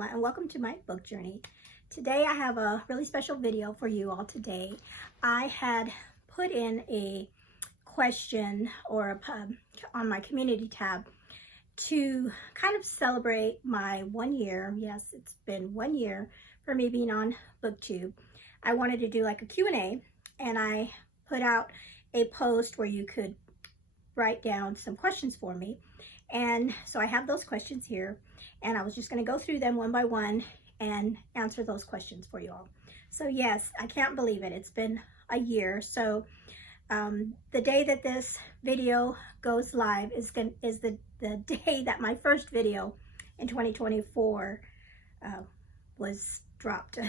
Alma, and welcome to my book journey. Today I have a really special video for you all today. I had put in a question or on my community tab to kind of celebrate my 1 year. Yes, it's been 1 year for me being on BookTube. I wanted to do like a Q&A, and I put out a post where you could write down some questions for me. And so I have those questions here, and I was just going to go through them one by one and answer those questions for you all. So yes, I can't believe it. It's been a year. So the day that this video goes live is the day that my first video in 2024 was dropped.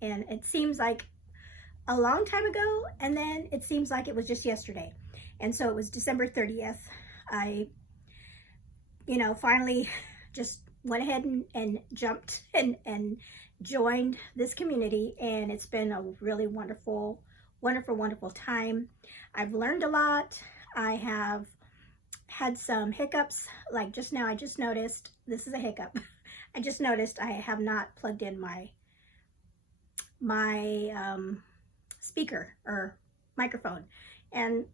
And it seems like a long time ago, and then it seems like it was just yesterday. And so it was December 30th. I finally just went ahead and jumped and joined this community, and it's been a really wonderful time. I've learned a lot. I have had some hiccups, like just now. I just noticed, this is a hiccup. I just noticed I have not plugged in my speaker or microphone, and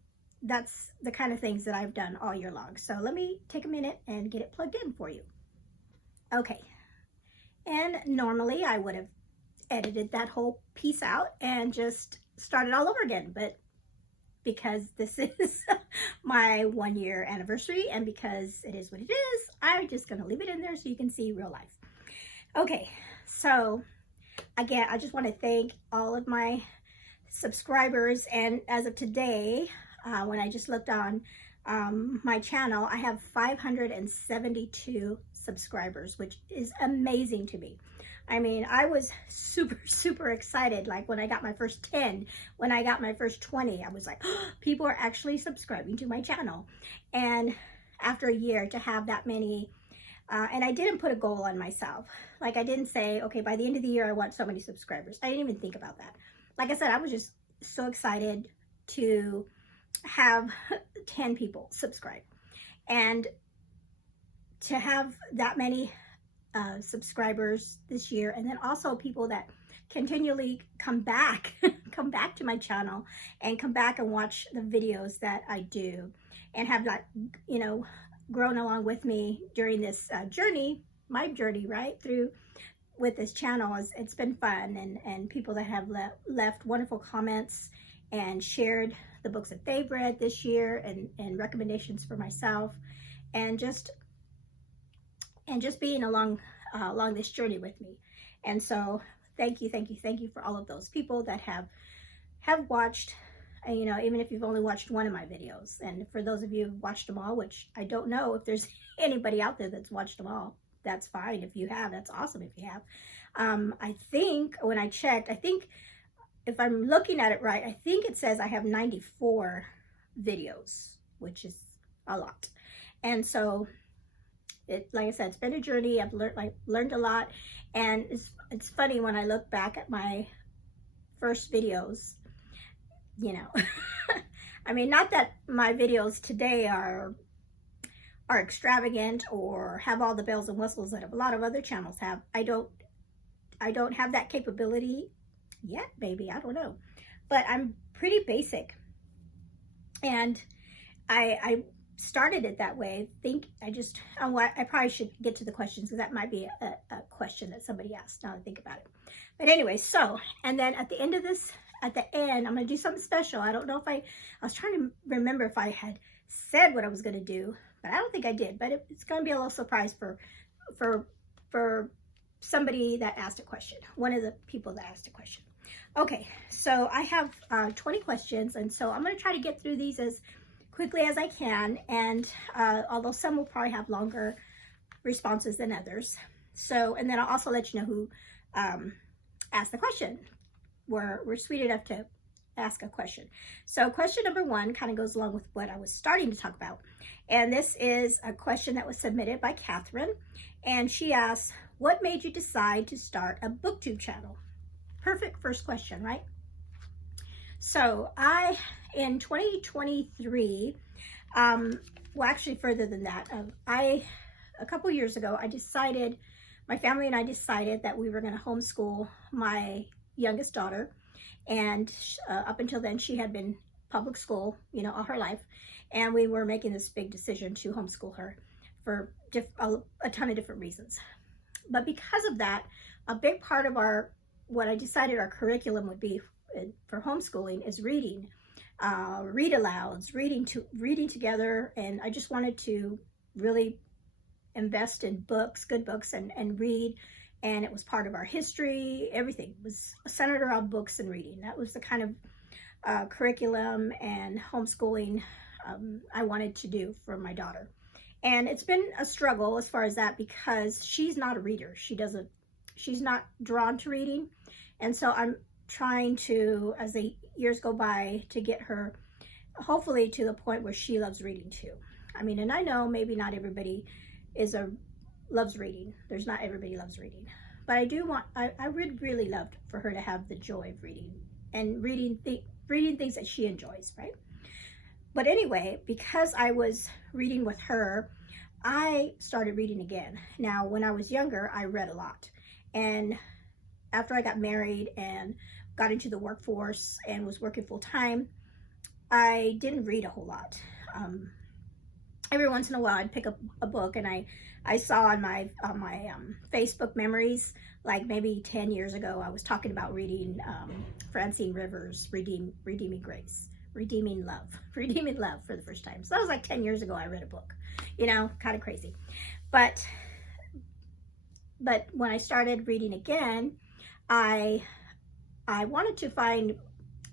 that's the kind of things that I've done all year long. So let me take a minute and get it plugged in for you. Okay, and normally I would have edited that whole piece out and just started all over again, but because this is my 1 year anniversary, and because it is what it is, I'm just gonna leave it in there so you can see real life. Okay, so again, I just want to thank all of my subscribers, and as of today, when I just looked on my channel, I have 572 subscribers, which is amazing to me. I mean, I was super excited, like when I got my first 10, when I got my first 20, I was like, oh, people are actually subscribing to my channel. And after a year to have that many, and I didn't put a goal on myself. Like, I didn't say, okay, by the end of the year, I want so many subscribers. I didn't even think about that. Like I said, I was just so excited to have 10 people subscribe, and to have that many subscribers this year, and then also people that continually come back to my channel and come back and watch the videos that I do, and have that grown along with me during this journey, my journey right through with this channel. It's been fun, and people that have left wonderful comments and shared the books that they've read this year, and recommendations for myself, and just being along this journey with me. And so thank you for all of those people that have watched, even if you've only watched one of my videos. And for those of you who've watched them all, which I don't know if there's anybody out there that's watched them all, that's fine. If you have, that's awesome if you have. I think when I checked, if I'm looking at it right, I think it says I have 94 videos, which is a lot. And so, like I said, it's been a journey. I've learned a lot, and it's funny when I look back at my first videos. I mean, not that my videos today are extravagant or have all the bells and whistles that a lot of other channels have. I don't have that capability yet, maybe, I don't know, but I'm pretty basic, and I started it that way. I probably should get to the questions, because that might be a question that somebody asked, now that I think about it. But anyway, so, and then at the end, I'm going to do something special. I don't know if I was trying to remember if I had said what I was going to do, but I don't think I did. But it's going to be a little surprise for somebody that asked a question, one of the people that asked a question. Okay, so I have 20 questions, and so I'm going to try to get through these as quickly as I can, and although some will probably have longer responses than others. So, and then I'll also let you know who asked the question. We're sweet enough to ask a question. So question number 1 kind of goes along with what I was starting to talk about, and this is a question that was submitted by Catherine, and she asks, what made you decide to start a BookTube channel? Perfect first question, right? So in 2023, well, actually further than that, a couple years ago, I decided my family and I decided that we were going to homeschool my youngest daughter. And up until then, she had been public school, you know, all her life. And we were making this big decision to homeschool her for a ton of different reasons. But because of that, a big part of what I decided our curriculum would be for homeschooling is reading, read alouds, reading together. And I just wanted to really invest in books, good books, and read. And it was part of our history. Everything was centered around books and reading. That was the kind of curriculum and homeschooling I wanted to do for my daughter. And it's been a struggle as far as that, because she's not a reader. She's not drawn to reading. And so I'm trying to, as the years go by, to get her hopefully to the point where she loves reading too. I mean, and I know maybe not everybody loves reading. Not everybody loves reading. But I would really love for her to have the joy of reading and reading things that she enjoys, right? But anyway, because I was reading with her, I started reading again. Now, when I was younger, I read a lot. And after I got married and got into the workforce and was working full time, I didn't read a whole lot. Every once in a while, I'd pick up a book, and I saw on my Facebook memories, like maybe 10 years ago, I was talking about reading Francine Rivers' Redeeming Grace. Redeeming Love for the first time. So that was like 10 years ago I read a book, you know, kind of crazy. But when I started reading again, I wanted to find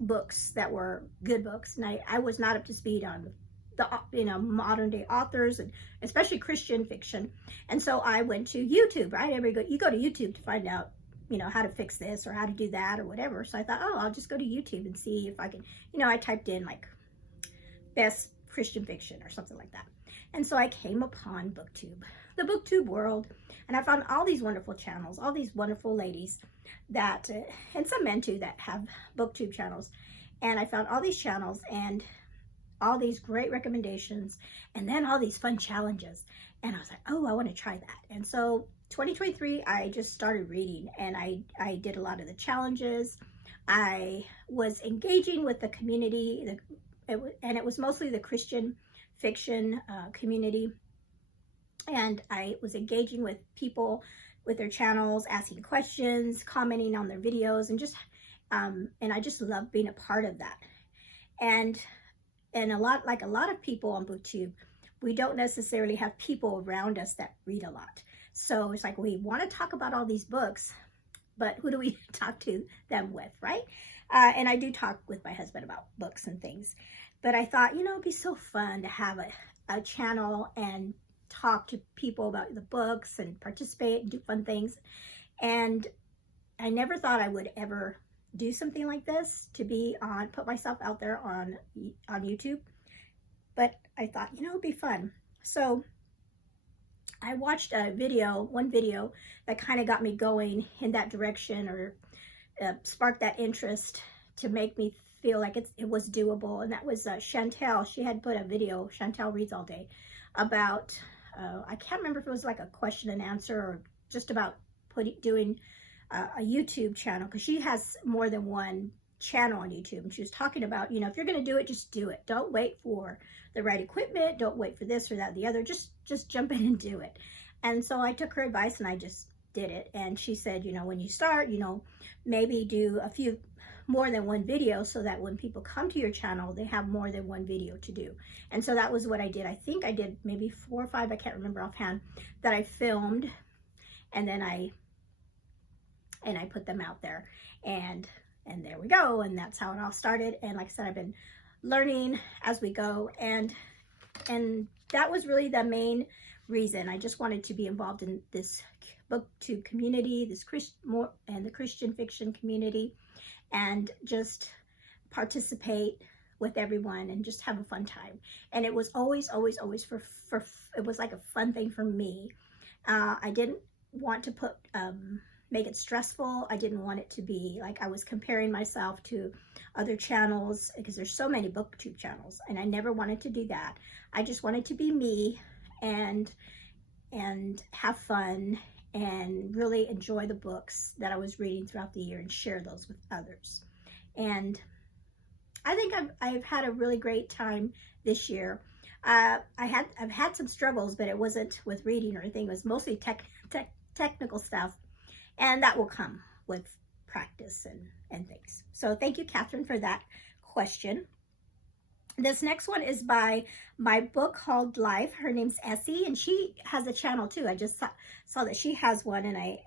books that were good books, and I was not up to speed on the, you know, modern day authors, and especially Christian fiction. And so I went to YouTube, right? You go to YouTube to find out, you know, how to fix this or how to do that or whatever. So I thought, oh, I'll just go to YouTube and see if I can, you know, I typed in like best Christian fiction or something like that. And so I came upon BookTube, the BookTube world, and I found all these wonderful channels, all these wonderful ladies that, and some men too, that have BookTube channels. And I found all these channels and all these great recommendations, and then all these fun challenges. And I was like, oh, I want to try that. And so 2023, I just started reading, and I did a lot of the challenges. I was engaging with the community, and it was mostly the Christian fiction community. And I was engaging with people with their channels, asking questions, commenting on their videos, and I just love being a part of that. And a lot of people on BookTube, we don't necessarily have people around us that read a lot. So it's like, we want to talk about all these books, but who do we talk to them with, right? And I do talk with my husband about books and things. But I thought, you know, it'd be so fun to have a channel and talk to people about the books and participate and do fun things. And I never thought I would ever do something like this, to put myself out there on YouTube. But I thought, you know, it'd be fun. So I watched one video that kind of got me going in that direction, or sparked that interest to make me feel like it was doable. And that was Chantel. She had put a video, Chantel Reads All Day, about, I can't remember if it was like a question and answer or just about doing a YouTube channel, because she has more than one channel on YouTube. And she was talking about, you know, if you're going to do it, just do it. Don't wait for the right equipment. Don't wait for this or that or the other. Just jump in and do it. And so I took her advice and I just did it. And she said, you know, when you start, you know, maybe do more than one video, so that when people come to your channel, they have more than one video to do. And so that was what I did. I think I did maybe 4 or 5, I can't remember offhand, that I filmed, and then I put them out there, and there we go. And that's how it all started. And like I said, I've been learning as we go, and that was really the main reason. I just wanted to be involved in this BookTube community, the Christian fiction community, and just participate with everyone and just have a fun time. And it was always it was like a fun thing for me. I didn't want to make it stressful. I didn't want it to be like I was comparing myself to other channels, because there's so many BookTube channels, and I never wanted to do that. I just wanted to be me and have fun and really enjoy the books that I was reading throughout the year and share those with others. And I think I've had a really great time this year. I've had some struggles, but it wasn't with reading or anything. It was mostly technical stuff, and that will come with practice and things. So thank you, Catherine, for that question. This next one is by My Book Called Life. Her name's Essie, and she has a channel too. I just saw that she has one, and I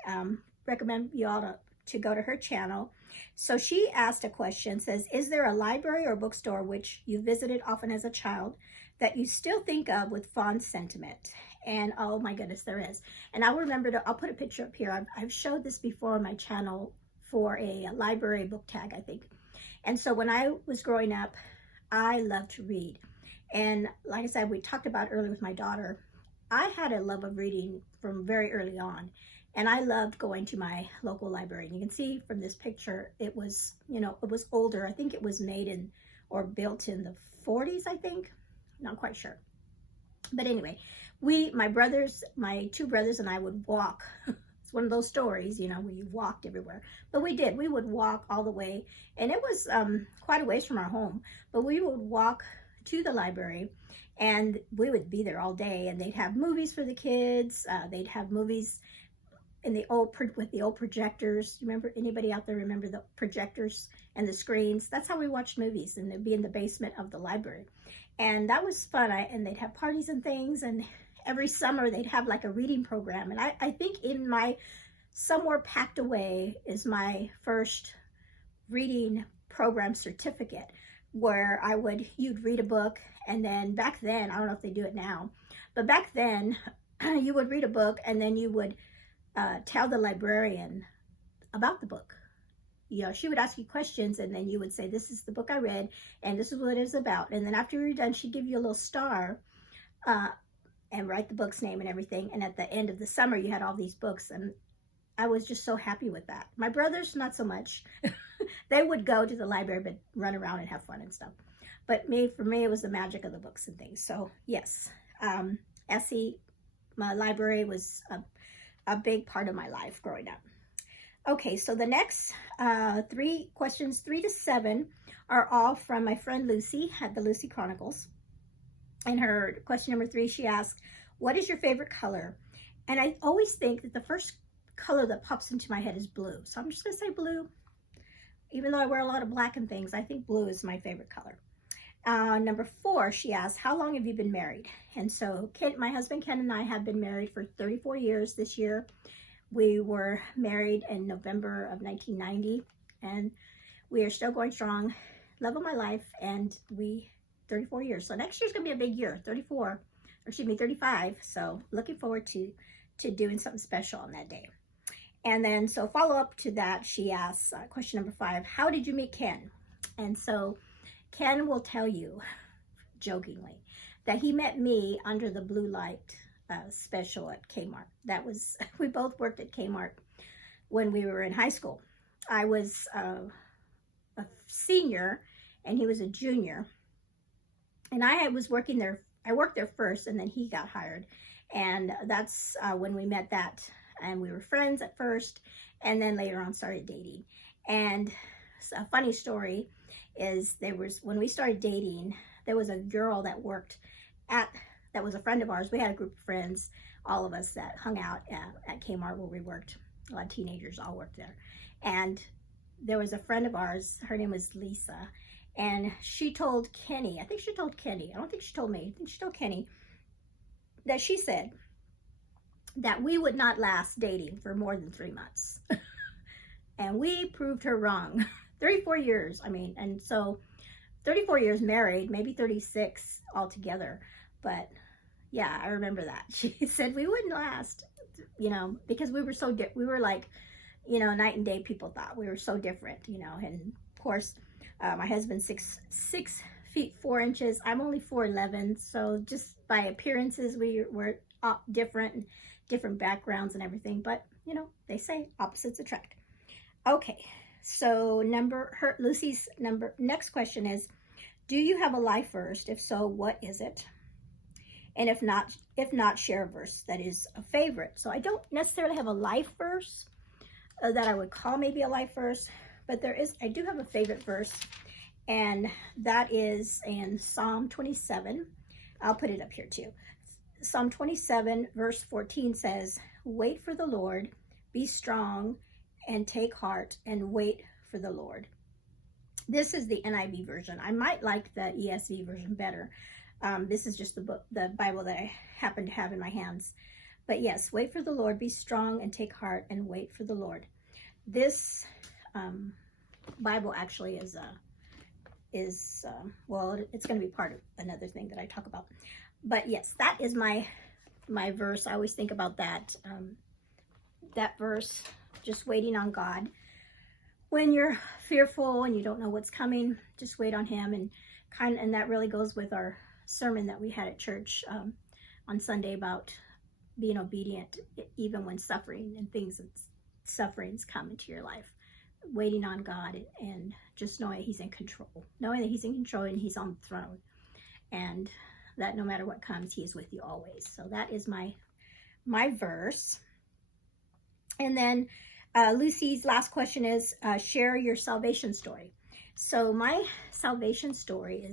recommend you all to go to her channel. So she asked a question, says, is there a library or bookstore which you visited often as a child that you still think of with fond sentiment? And oh my goodness, there is. And I'll put a picture up here. I've showed this before on my channel for a library book tag, I think. And so when I was growing up, I love to read. And like I said, we talked about earlier with my daughter, I had a love of reading from very early on. And I loved going to my local library. And you can see from this picture, it was, it was older. I think it was made in or built in the 40s, I think. Not quite sure. But anyway, my two brothers and I would walk. It's one of those stories, where you walked everywhere. But we did. We would walk all the way. And it was quite a ways from our home. But we would walk to the library, and we would be there all day. And they'd have movies for the kids. They'd have movies in with the old projectors. Remember, anybody out there remember the projectors and the screens? That's how we watched movies, and they'd be in the basement of the library. And that was fun. And they'd have parties and things, and every summer they'd have like a reading program. And I think in my somewhere packed away is my first reading program certificate, where you'd read a book, and then back then, I don't know if they do it now, but back then you would read a book, and then you would tell the librarian about the book. She would ask you questions, and then you would say, this is the book I read, and this is what it is about. And then after you were done, she'd give you a little star and write the book's name and everything. And at the end of the summer, you had all these books, and I was just so happy with that. My brothers, not so much. They would go to the library, but run around and have fun and stuff. But for me, it was the magic of the books and things. So yes, Essie, my library was a big part of my life growing up. Okay, so the next 3 questions, 3 to 7, are all from my friend Lucy at the Lucy Chronicles. And her question number 3, she asked, what is your favorite color? And I always think that the first color that pops into my head is blue. So I'm just going to say blue. Even though I wear a lot of black and things, I think blue is my favorite color. Number 4, she asked, how long have you been married? And so my husband Ken and I have been married for 34 years this year. We were married in November of 1990, and we are still going strong. Love of my life, and 34 years. So next year's gonna be a big year, 35. So looking forward to doing something special on that day. And then, so follow up to that, she asks, question number 5, how did you meet Ken? And so Ken will tell you, jokingly, that he met me under the blue light special at Kmart. We both worked at Kmart when we were in high school. I was a senior and he was a junior, and I worked there first, and then he got hired, and that's when we met that, and we were friends at first, and then later on started dating. And a funny story is when we started dating, there was a girl that worked that was a friend of ours. We had a group of friends, all of us, that hung out at Kmart where we worked. A lot of teenagers all worked there. And there was a friend of ours, her name was Lisa, and she told Kenny, I think she told Kenny, I don't think she told me, I think she told Kenny, that she said that we would not last dating for more than 3 months. And we proved her wrong. 34 years, and so 34 years married, maybe 36 altogether. But yeah, I remember that. She said we wouldn't last, because we were like, night and day, people thought. We were so different, and of course, my husband's 6 feet 4 inches. I'm only 4'11", so just by appearances, we were different backgrounds and everything. But, they say opposites attract. Okay, so Lucy's next question is, do you have a life first? If so, what is it? And if not, share a verse that is a favorite. So I don't necessarily have a life verse that I would call maybe a life verse, but I do have a favorite verse, and that is in Psalm 27. I'll put it up here too. Psalm 27 verse 14 says, "Wait for the Lord, be strong and take heart and wait for the Lord." This is the NIV version. I might like the ESV version better. This is just the Bible that I happen to have in my hands. But yes, wait for the Lord, be strong and take heart and wait for the Lord. This Bible actually is well, it's going to be part of another thing that I talk about. But yes, that is my verse. I always think about that verse, just waiting on God. When you're fearful and you don't know what's coming, just wait on him. And that really goes with our sermon that we had at church on Sunday about being obedient even when suffering and sufferings come into your life. Waiting on God and just knowing he's in control. Knowing that he's in control and he's on the throne. And that no matter what comes, he is with you always. So that is my verse. And then Lucy's last question is, share your salvation story. So my salvation story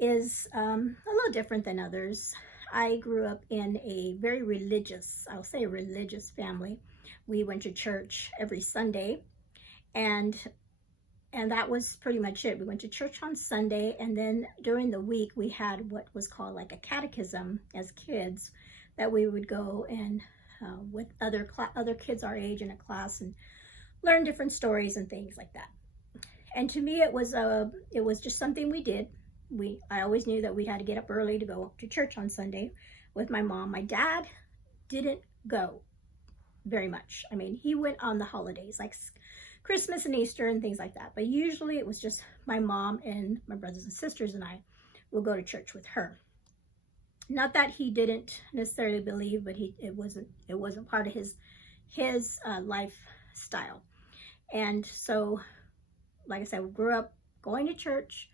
is a little different than others. I grew up in a very religious, I'll say a religious family. We went to church every Sunday, and that was pretty much it. We went to church on Sunday, and then during the week we had what was called like a catechism as kids, that we would go and with other kids our age in a class and learn different stories and things like that. And to me, it was just something we did. I always knew that we had to get up early to go to church on Sunday with my mom. My dad didn't go very much. I mean, he went on the holidays like Christmas and Easter and things like that. But usually it was just my mom and my brothers and sisters and I will go to church with her. Not that he didn't necessarily believe, but it wasn't part of his lifestyle. And so, like I said, we grew up going to church,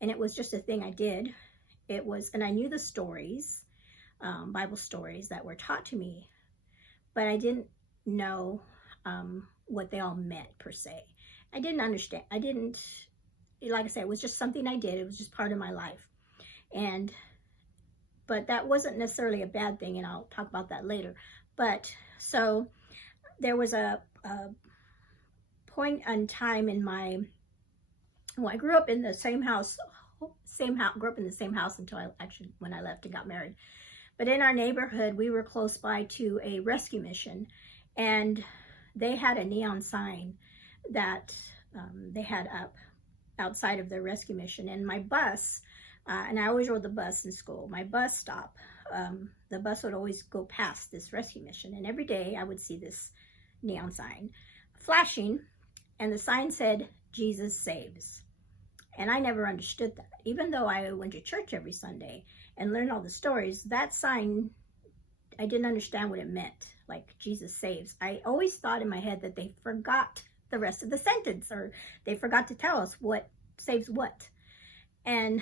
and it was just a thing I did. And I knew the stories, Bible stories that were taught to me, but I didn't know what they all meant per se. I didn't understand. Like I said, it was just something I did. It was just part of my life. But that wasn't necessarily a bad thing, and I'll talk about that later. But so there was a point in time I grew up in the same house, grew up in the same house until when I left and got married. But in our neighborhood, we were close by to a rescue mission, and they had a neon sign that they had up outside of their rescue mission. And my bus, and I always rode the bus in school, my bus stop, the bus would always go past this rescue mission. And every day I would see this neon sign flashing, and the sign said, "Jesus saves." And I never understood that. Even though I went to church every Sunday and learned all the stories, that sign, I didn't understand what it meant, like Jesus saves. I always thought in my head that they forgot the rest of the sentence, or they forgot to tell us what saves what. And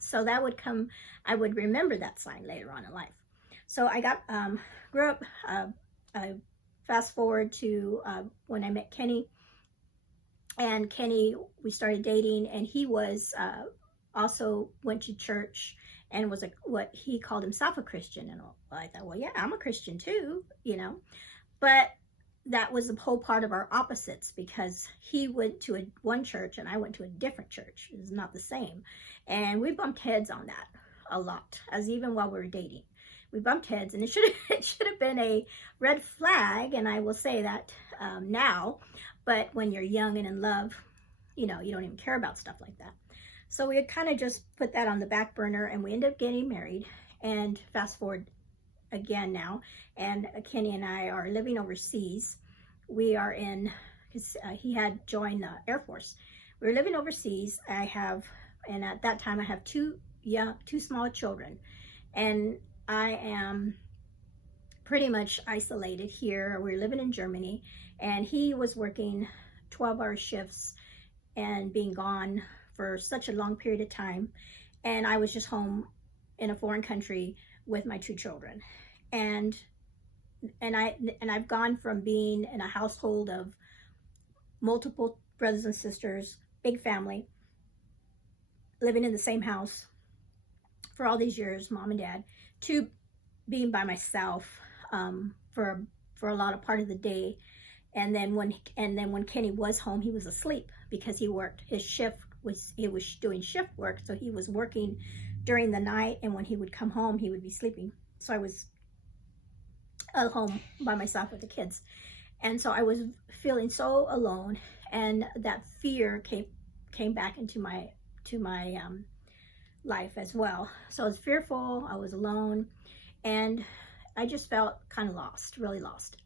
so that would come, I would remember that sign later on in life. So I grew up, fast forward to when I met Kenny. And Kenny, we started dating, and he was also went to church and was what he called himself a Christian. And I thought, well, yeah, I'm a Christian too, But that was the whole part of our opposites, because he went to one church and I went to a different church. It was not the same. And we bumped heads on that a lot, as even while we were dating. We bumped heads, and it should have been a red flag, and I will say that now. But when you're young and in love, you don't even care about stuff like that. So we had kind of just put that on the back burner, and we ended up getting married. And fast forward again now, and Kenny and I are living overseas. We are he had joined the Air Force. We were living overseas. And at that time I have two small children, and I am pretty much isolated here. We're living in Germany, and he was working 12-hour shifts and being gone for such a long period of time, and I was just home in a foreign country with my 2 children. And I've gone from being in a household of multiple brothers and sisters, big family, living in the same house for all these years, mom and dad, to being by myself for a lot of part of the day. And then when Kenny was home, he was asleep because he worked. His shift was, he was doing shift work, so he was working during the night, and when he would come home, he would be sleeping. So I was at home by myself with the kids, and so I was feeling so alone, and that fear came back into my life as well. So I was fearful, I was alone, and I just felt kind of lost, really lost.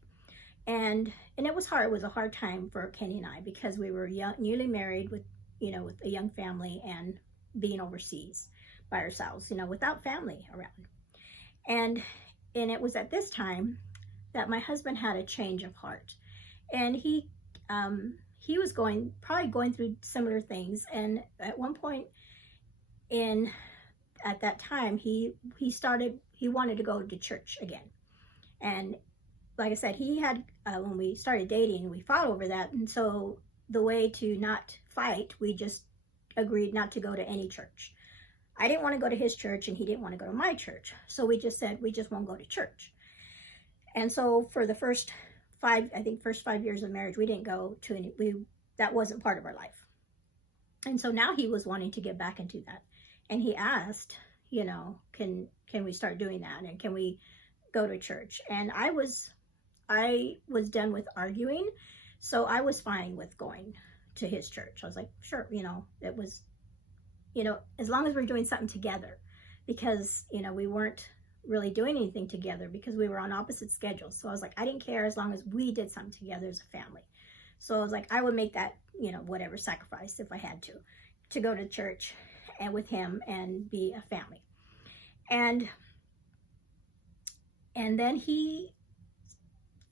And it was hard. It was a hard time for Kenny and I, because we were young, newly married with a young family, and being overseas by ourselves, without family around. And it was at this time that my husband had a change of heart, and he was probably going through similar things. And at one point at that time, he wanted to go to church again. And like I said, he had, when we started dating, we fought over that. And so the way to not fight, we just agreed not to go to any church. I didn't want to go to his church, and he didn't want to go to my church. So we just said, we just won't go to church. And so for the first 5 years of marriage, we didn't go to any, that wasn't part of our life. And so now he was wanting to get back into that. And he asked, can we start doing that? And can we go to church? And I was done with arguing. So I was fine with going to his church. I was like, sure, it was, as long as we're doing something together, because, we weren't really doing anything together because we were on opposite schedules. So I was like, I didn't care as long as we did something together as a family. So I was like, I would make that, whatever sacrifice if I had to go to church and with him and be a family. And then he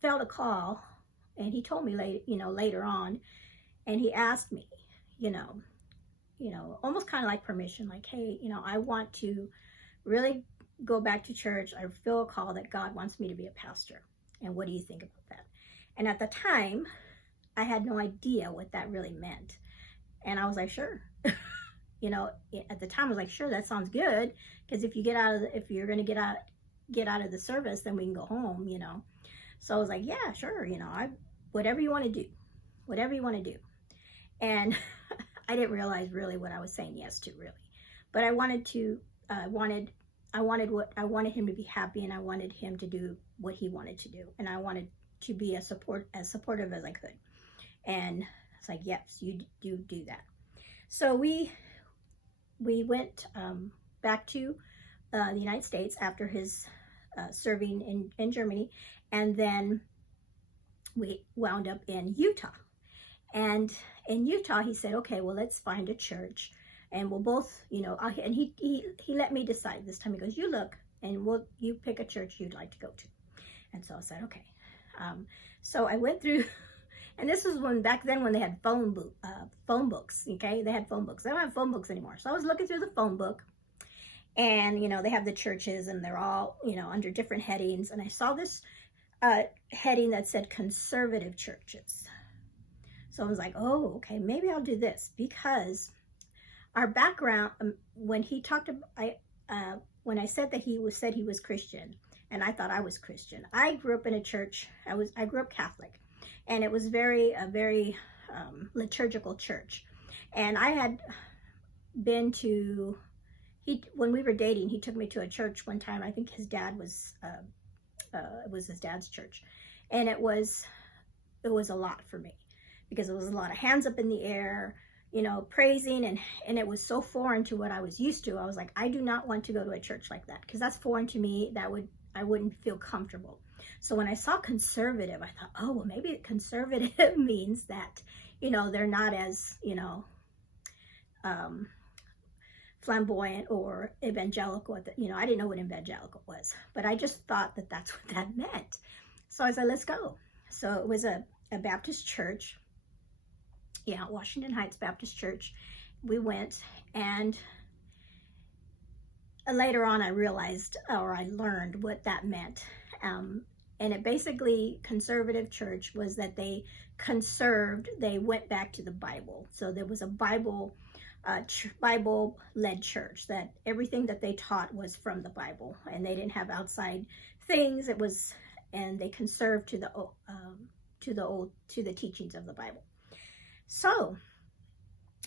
felt a call, and he told me later on, and he asked me, almost kind of like permission, like, hey, I want to really go back to church. I feel a call that God wants me to be a pastor. And what do you think about that? And at the time, I had no idea what that really meant. And I was like, sure. At the time I was like, sure, that sounds good. Because if you're going to get out of the service, then we can go home, So I was like, yeah, sure. Whatever you want to do. And I didn't realize really what I was saying yes to, really. But I wanted him to be happy, and I wanted him to do what he wanted to do. And I wanted to be as supportive as I could. And it's like, yes, you do that. So we went back to the United States after his serving in Germany, and then we wound up in Utah. And in Utah, he said, okay, well, let's find a church, and we'll both, and he let me decide this time. He goes, you look, and you pick a church you'd like to go to. And so I said, okay. So I went through, and this was back then when they had phone books, okay? They had phone books. They don't have phone books anymore. So I was looking through the phone book, and, they have the churches, and they're all, under different headings. And I saw this heading that said conservative churches. So I was like, oh, okay, maybe I'll do this, because our background, when he talked about, when I said that he was Christian, and I thought I was Christian. I grew up in a church. I grew up Catholic, and it was a very liturgical church. And I had been to, when we were dating, he took me to a church one time. I think his dad was, it was his dad's church, and it was a lot for me, because it was a lot of hands up in the air, praising, and it was so foreign to what I was used to. I was like, I do not want to go to a church like that, because that's foreign to me. I wouldn't feel comfortable. So when I saw conservative, I thought, oh, well, maybe conservative means that, they're not as, flamboyant or evangelical. I didn't know what evangelical was, but I just thought that that's what that meant. So I said, let's go. So it was a Baptist church, Washington Heights Baptist Church. We went, and later on I realized, or I learned what that meant. And it basically, conservative church was that they went back to the Bible. So there was a Bible-led church, that everything that they taught was from the Bible, and they didn't have outside things. And they conserved to the teachings of the Bible. So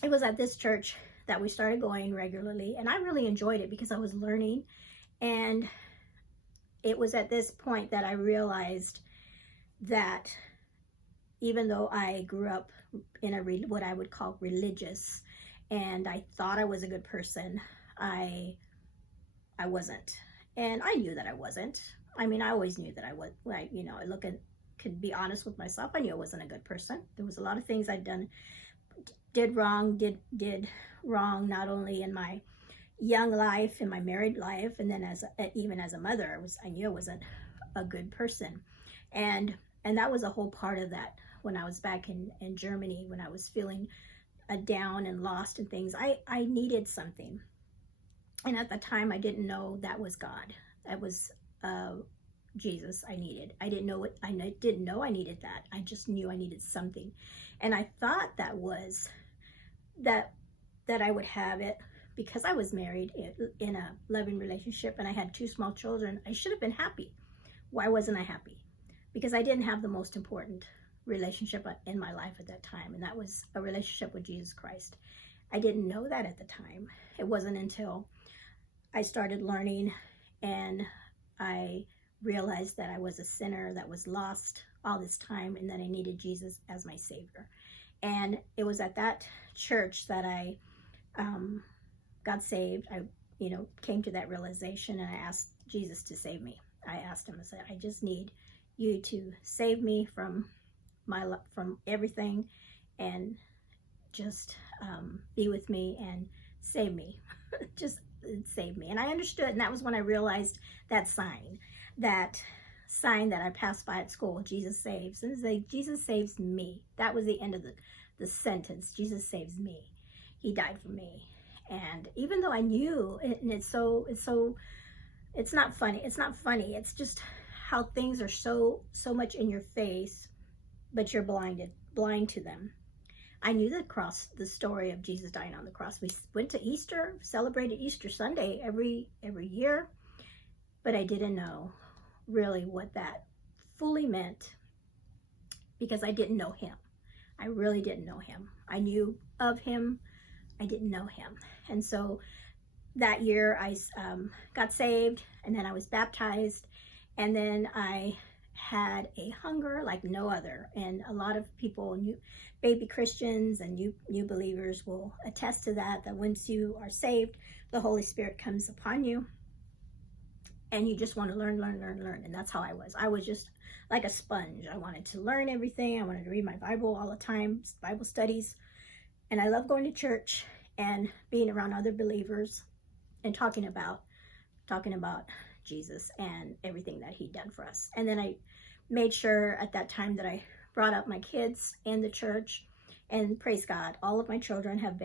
it was at this church that we started going regularly, and I really enjoyed it because I was learning. And it was at this point that I realized that even though I grew up in what I would call religious, and I thought I was a good person, I wasn't. And I knew that I wasn't. I mean, I always knew that I was, could be honest with myself. I knew I wasn't a good person. There was a lot of things I'd did wrong, not only in my young life, in my married life, and then even as a mother, I knew I wasn't a good person. And that was a whole part of that when I was back in Germany, when I was feeling down and lost and things. I needed something. And at the time, I didn't know that was God. That was Jesus I needed. I didn't know I needed that. I just knew I needed something. And I thought that was that I would have it because I was married in a loving relationship and I had 2 small children. I should have been happy. Why wasn't I happy? Because I didn't have the most important relationship in my life at that time, and that was a relationship with Jesus Christ. I didn't know that at the time. It wasn't until I started learning and I realized that I was a sinner that was lost all this time, and that I needed Jesus as my Savior. And it was at that church that I got saved. I came to that realization, and I asked Jesus to save me. I asked him, I said, I just need you to save me from everything, and just be with me and save me. Just save me. And I understood, and that was when I realized that sign that I passed by at school, Jesus saves. And it's like, Jesus saves me. That was the end of the sentence. Jesus saves me. He died for me. And even though I knew, and it's not funny. It's not funny. It's just how things are so much in your face, but you're blind to them. I knew the story of Jesus dying on the cross. We went to Easter, celebrated Easter Sunday every year, but I didn't know really what that fully meant because I didn't know him. I really didn't know him. I knew of him. I didn't know him. And so that year I got saved, and then I was baptized, and then I had a hunger like no other. And a lot of people, baby Christians and new believers will attest to that once you are saved, the Holy Spirit comes upon you and you just want to learn. And that's how I was. I was just like a sponge. I wanted to learn everything. I wanted to read my Bible all the time, Bible studies. And I love going to church and being around other believers and talking about Jesus and everything that he'd done for us. And then I made sure at that time that I brought up my kids in the church, and praise God, all of my children have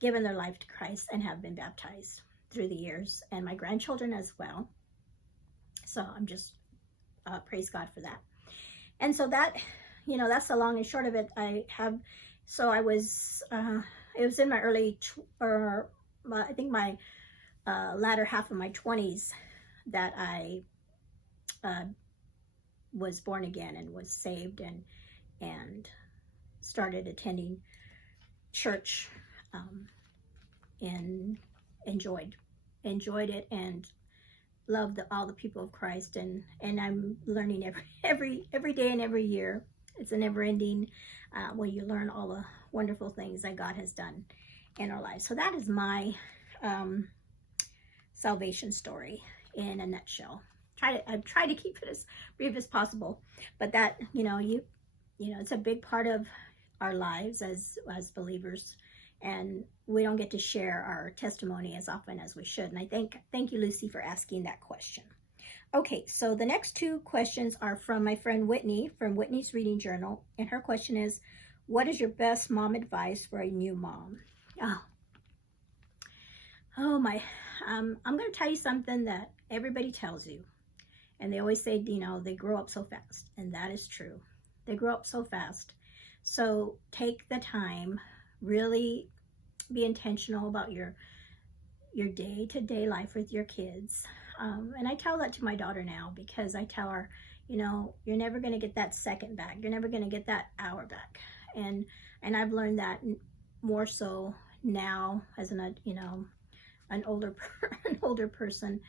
given their life to Christ and have been baptized through the years, and my grandchildren as well. So I'm just praise God for that. And so that, that's the long and short of it. It was in my I think my latter half of my 20s that I was born again and was saved and started attending church, and enjoyed it and loved all the people of Christ, and I'm learning every day and every year. It's a never-ending where you learn all the wonderful things that God has done in our lives. So that is my salvation story in a nutshell. I try to keep it as brief as possible, but that it's a big part of our lives as believers, and we don't get to share our testimony as often as we should. And I thank you, Lucy, for asking that question. Okay, so the next 2 questions are from my friend Whitney from Whitney's Reading Journal, and her question is, what is your best mom advice for a new mom? Oh my, I'm going to tell you something that everybody tells you. And they always say, you know, they grow up so fast. And that is true. They grow up so fast. So take the time, really be intentional about your day-to-day life with your kids. And I tell that to my daughter now, because I tell her, you know, you're never going to get that second back. You're never going to get that hour back. And I've learned that more so now as an, you know, an older person.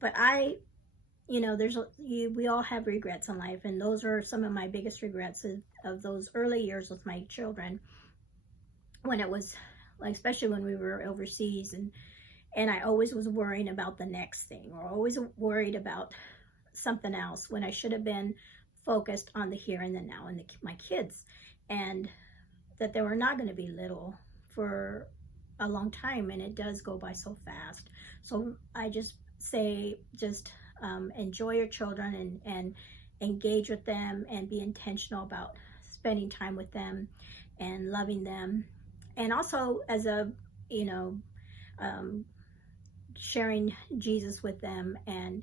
But you know, we all have regrets in life, and those are some of my biggest regrets of those early years with my children, when it was like, especially when we were overseas, and I always was worrying about the next thing, or always worried about something else, when I should have been focused on the here and the now and my kids, and that they were not going to be little for a long time, and it does go by so fast. So I just say, just enjoy your children, and engage with them, and be intentional about spending time with them and loving them, and also as a, you know, sharing Jesus with them, and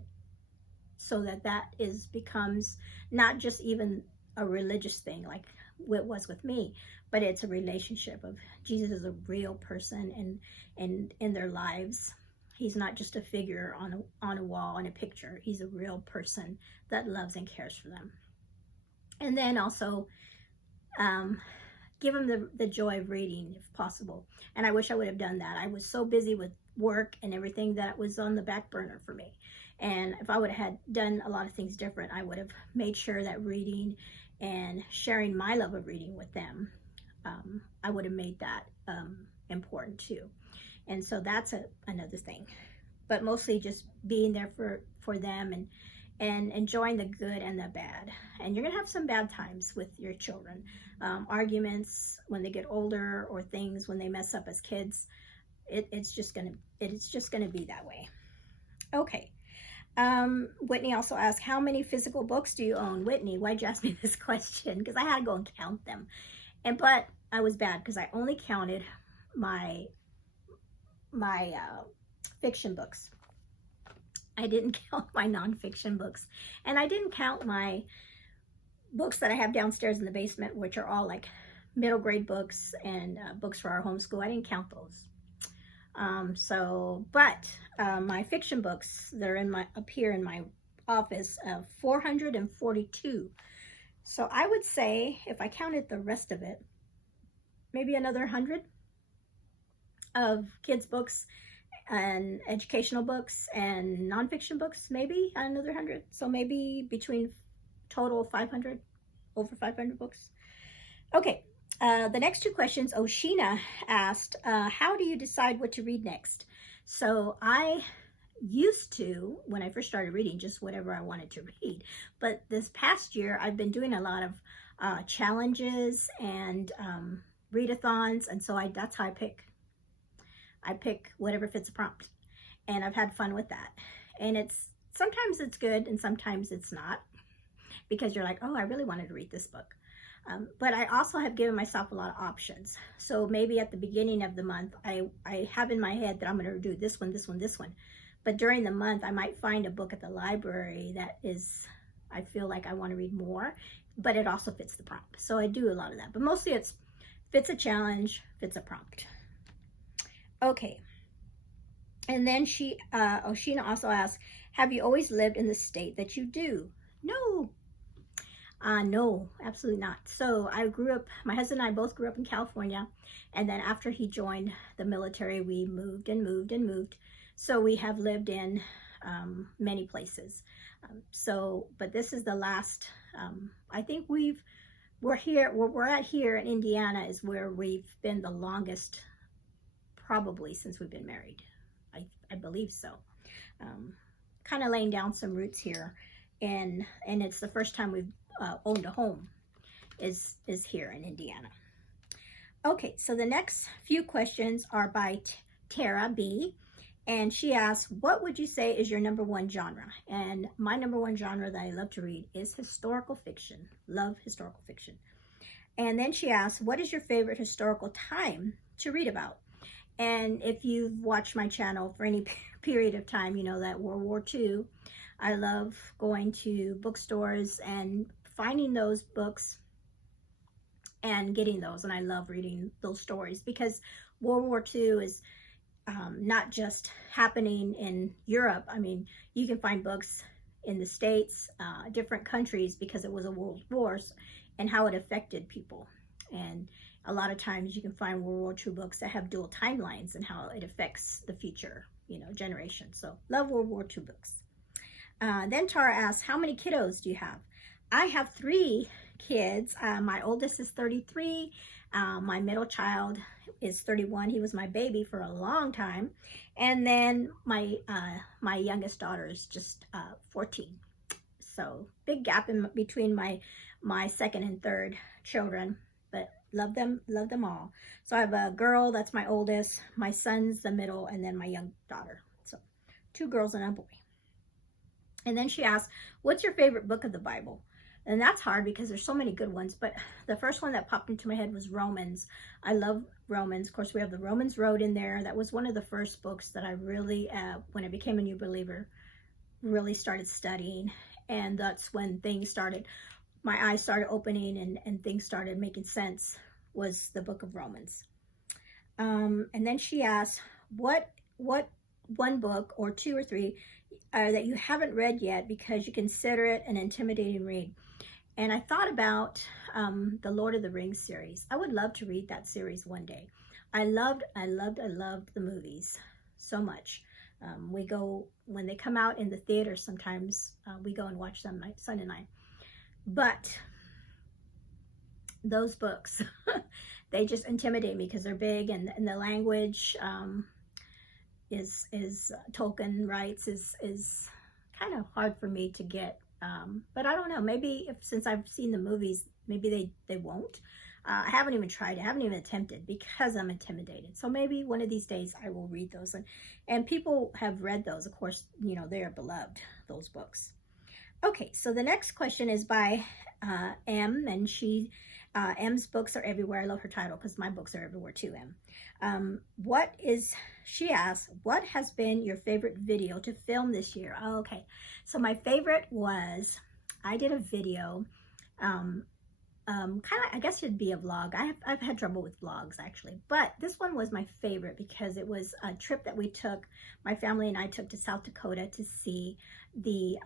so that becomes not just even a religious thing like it was with me, but it's a relationship of Jesus is a real person, and in their lives. He's not just a figure on a wall, in a picture. He's a real person that loves and cares for them. And then also give them the joy of reading if possible. And I wish I would have done that. I was so busy with work and everything that was on the back burner for me. And if I would have done a lot of things different, I would have made sure that reading and sharing my love of reading with them, I would have made that important too. And so that's another thing. But mostly just being there for them, and enjoying the good and the bad. And you're gonna have some bad times with your children, arguments when they get older, or things when they mess up as kids. It's just gonna be that way. Okay. Whitney also asked, how many physical books do you own? Whitney, why'd you ask me this question? Because I had to go and count them, but I was bad, because I only counted my fiction books. I didn't count my nonfiction books, and I didn't count my books that I have downstairs in the basement, which are all like middle grade books and books for our homeschool. I didn't count those. But my fiction books that are up here in my office, 442. So I would say, if I counted the rest of it, maybe another 100 of kids' books and educational books and nonfiction books, maybe another 100. So maybe between total 500, over 500 books. Okay, the next two questions, Oshina asked, how do you decide what to read next? So I used to, when I first started reading, just whatever I wanted to read. But this past year, I've been doing a lot of challenges and readathons, and so that's how I pick whatever fits the prompt, and I've had fun with that. And sometimes it's good and sometimes it's not, because you're like, oh, I really wanted to read this book. But I also have given myself a lot of options. So maybe at the beginning of the month, I have in my head that I'm going to do this one, this one, this one. But during the month, I might find a book at the library that I feel like I want to read more, but it also fits the prompt. So I do a lot of that, but mostly it's fits a challenge, fits a prompt. Okay. And then Oshina also asked, have you always lived in the state that you do? No. No, absolutely not. So my husband and I both grew up in California. And then after he joined the military, we moved and moved and moved. So we have lived in many places. But this is the last, I think we're here, where we're at here in Indiana is where we've been the longest, probably since we've been married. I believe so. Kind of laying down some roots here, and it's the first time we've owned a home is here in Indiana. Okay, so the next few questions are by Tara B, and she asks, what would you say is your number one genre? And my number one genre that I love to read is historical fiction. Love historical fiction. And then she asks, what is your favorite historical time to read about? And if you've watched my channel for any period of time, you know that World War II, I love going to bookstores and finding those books and getting those. And I love reading those stories because World War II is not just happening in Europe. I mean, you can find books in the States, different countries, because it was a world war and how it affected people. And a lot of times you can find World War II books that have dual timelines and how it affects the future, you know, generations. So love World War II books. Then Tara asks, how many kiddos do you have? I have 3 kids. My oldest is 33. My middle child is 31. He was my baby for a long time. And then my youngest daughter is just 14. So big gap in between my second and third children, but love them all. So I have a girl, that's my oldest, my son's the middle, and then my young daughter. So 2 girls and a boy. And then she asked, what's your favorite book of the Bible? And that's hard because there's so many good ones, but the first one that popped into my head was Romans. I love Romans. Of course, we have the Romans Road in there. That was one of the first books that I really, when I became a new believer, really started studying. And that's when things started, my eyes started opening and things started making sense, was the book of Romans. And then she asked, what one book or 2 or 3 that you haven't read yet because you consider it an intimidating read? And I thought about the Lord of the Rings series. I would love to read that series one day. I loved the movies so much. We go, when they come out in the theater, sometimes we go and watch them, my son and I. But those books, they just intimidate me because they're big, and the language is Tolkien writes is kind of hard for me to get. But I don't know, maybe since I've seen the movies, maybe they won't. I haven't even tried, I haven't even attempted because I'm intimidated. So maybe one of these days I will read those. And people have read those, of course, you know, they are beloved, those books. Okay, so the next question is by M, and M's books are everywhere. I love her title because my books are everywhere too, M. She asks, what has been your favorite video to film this year? Oh, okay, so my favorite was, I did a video, kind of, I guess it'd be a vlog. I've had trouble with vlogs actually, but this one was my favorite because it was a trip that we took, my family and I took to South Dakota to see the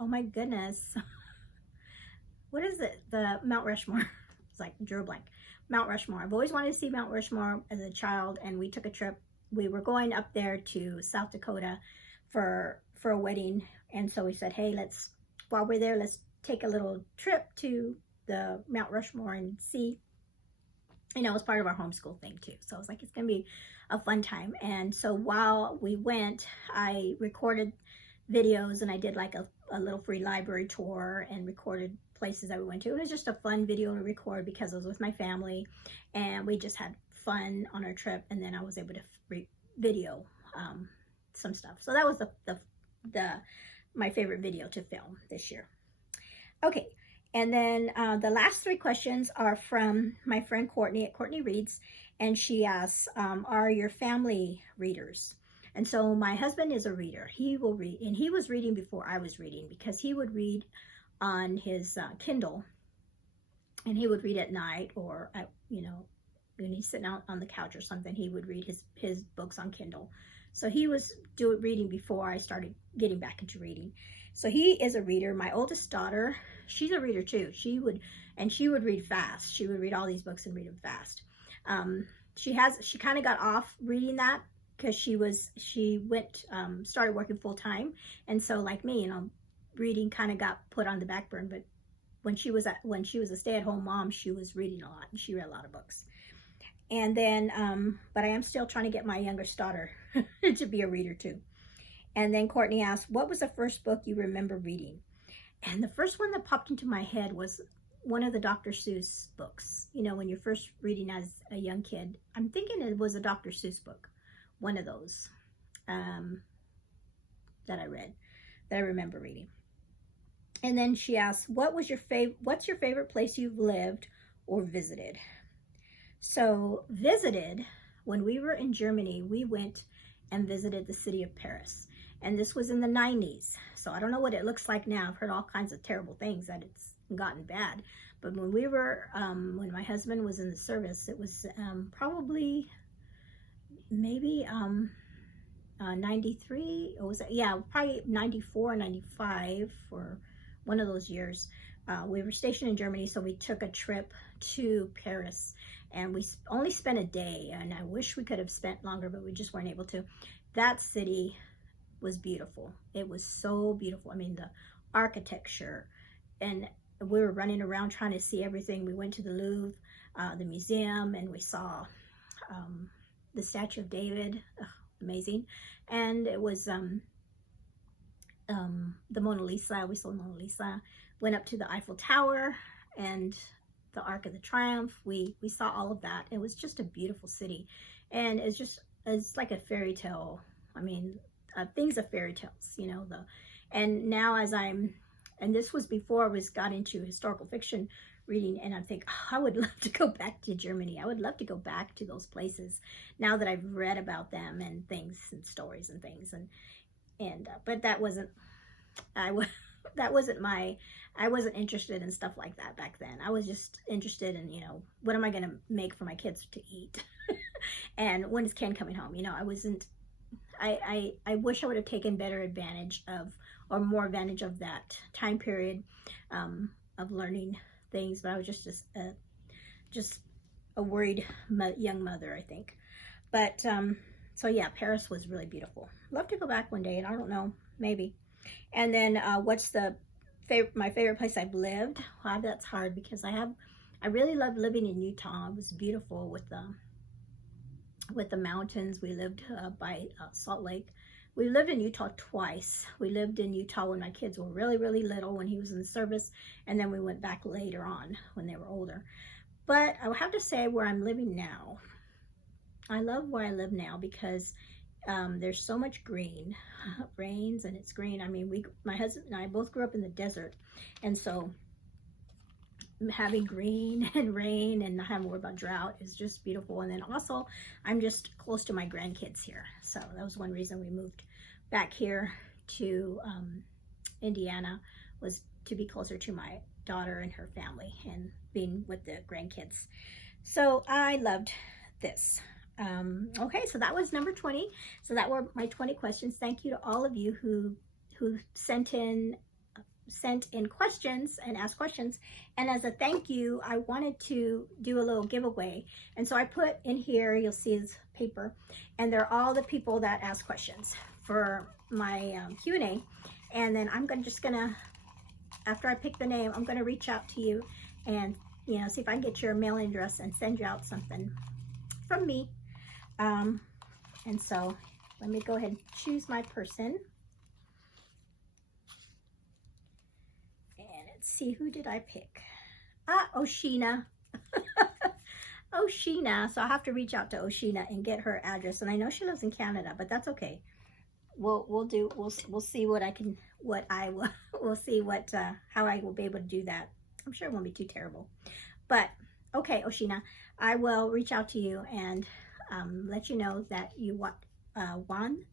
oh my goodness, what is it? The Mount Rushmore. It's like drew a blank. Mount Rushmore. I've always wanted to see Mount Rushmore as a child, and we took a trip. We were going up there to South Dakota for a wedding, and so we said, hey, while we're there, let's take a little trip to the Mount Rushmore and see. You know, it was part of our homeschool thing too. So I was like, it's gonna be a fun time. And so while we went, I recorded videos, and I did like a little free library tour and recorded places that we went to. It was just a fun video to record because I was with my family and we just had fun on our trip, and then I was able to video some stuff. So that was my favorite video to film this year. Okay, and then the last 3 questions are from my friend Courtney at Courtney Reads, and she asks, are your family readers? And so my husband is a reader. He will read, and he was reading before I was reading, because he would read on his Kindle, and he would read at night, or you know, when he's sitting out on the couch or something, he would read his books on Kindle. So he was reading before I started getting back into reading. So he is a reader. My oldest daughter, she's a reader too. She would read fast. She would read all these books and read them fast. She kind of got off reading that because she started working full time, and so like me, you know, reading kind of got put on the back burner. But when she was a stay-at-home mom, she was reading a lot, and she read a lot of books. And then, but I am still trying to get my youngest daughter to be a reader too. And then Courtney asked, what was the first book you remember reading? And the first one that popped into my head was one of the Dr. Seuss books. You know, when you're first reading as a young kid, I'm thinking it was a Dr. Seuss book, one of those that I read, that I remember reading. And then she asked, what's your favorite place you've lived or visited? So when we were in Germany, we went and visited the city of Paris. And this was in the 90s. So I don't know what it looks like now. I've heard all kinds of terrible things, that it's gotten bad. But when we were, when my husband was in the service, it was probably maybe 93, or was it? Yeah, probably 94, 95, or one of those years. We were stationed in Germany, so we took a trip to Paris, and we only spent a day, and I wish we could have spent longer, but we just weren't able to. That city was beautiful. It was so beautiful. I mean, the architecture, and we were running around trying to see everything. We went to the Louvre, the museum, and we saw the Statue of David. Ugh, amazing. And it was the Mona Lisa. We saw the Mona Lisa. Went up to the Eiffel Tower and the Arc of the Triumph. We saw all of that. It was just a beautiful city, and it's like a fairy tale. I mean, things of fairy tales, you know. And now and this was before I got into historical fiction reading, and I think, oh, I would love to go back to Germany. I would love to go back to those places now that I've read about them and things and stories and things, and but that wasn't, I wasn't interested in stuff like that back then. I was just interested in, you know, what am I going to make for my kids to eat? And when is Ken coming home? You know, I wasn't, I wish I would have taken better advantage of, or more advantage of, that time period of learning things. But I was just a worried young mother, I think. But so yeah, Paris was really beautiful. Love to go back one day, and I don't know, maybe. And then what's my favorite place I've lived? Wow, that's hard, because I really love living in Utah. It was beautiful with the mountains. We lived by Salt Lake. We lived in Utah twice. We lived in Utah when my kids were really, really little, when he was in the service, and then we went back later on when they were older. But I would have to say where I'm living now, I love where I live now, because there's so much green. It rains and it's green. I mean, my husband and I both grew up in the desert, and so having green and rain and not having to worry about drought is just beautiful. And then also, I'm just close to my grandkids here, so that was one reason we moved back here to Indiana, was to be closer to my daughter and her family and being with the grandkids. So I loved this. Okay, so that was number 20. So that were my 20 questions. Thank you to all of you who sent in questions and asked questions. And as a thank you, I wanted to do a little giveaway. And so I put in here, you'll see this paper, and they're all the people that asked questions for my Q&A. And then I'm just gonna, after I pick the name, I'm gonna reach out to you and, you know, see if I can get your mailing address and send you out something from me. And so let me go ahead and choose my person. And let's see, who did I pick? Oshina. Oshina. So I'll have to reach out to Oshina and get her address. And I know she lives in Canada, but that's okay. We'll see how I will be able to do that. I'm sure it won't be too terrible. But okay, Oshina, I will reach out to you and let you know that you won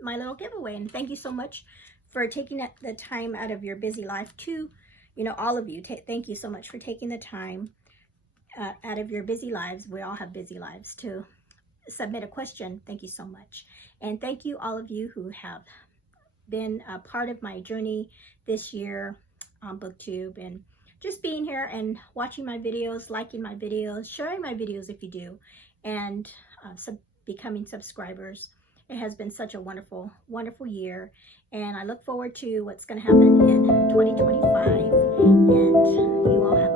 my little giveaway. And thank you so much for taking the time out of your busy life to, you know, all of you. Thank you so much for taking the time out of your busy lives. We all have busy lives, to submit a question. Thank you so much. And thank you all of you who have been a part of my journey this year on BookTube, and just being here and watching my videos, liking my videos, sharing my videos if you do, and becoming subscribers. It has been such a wonderful, wonderful year, and I look forward to what's going to happen in 2025, and you all have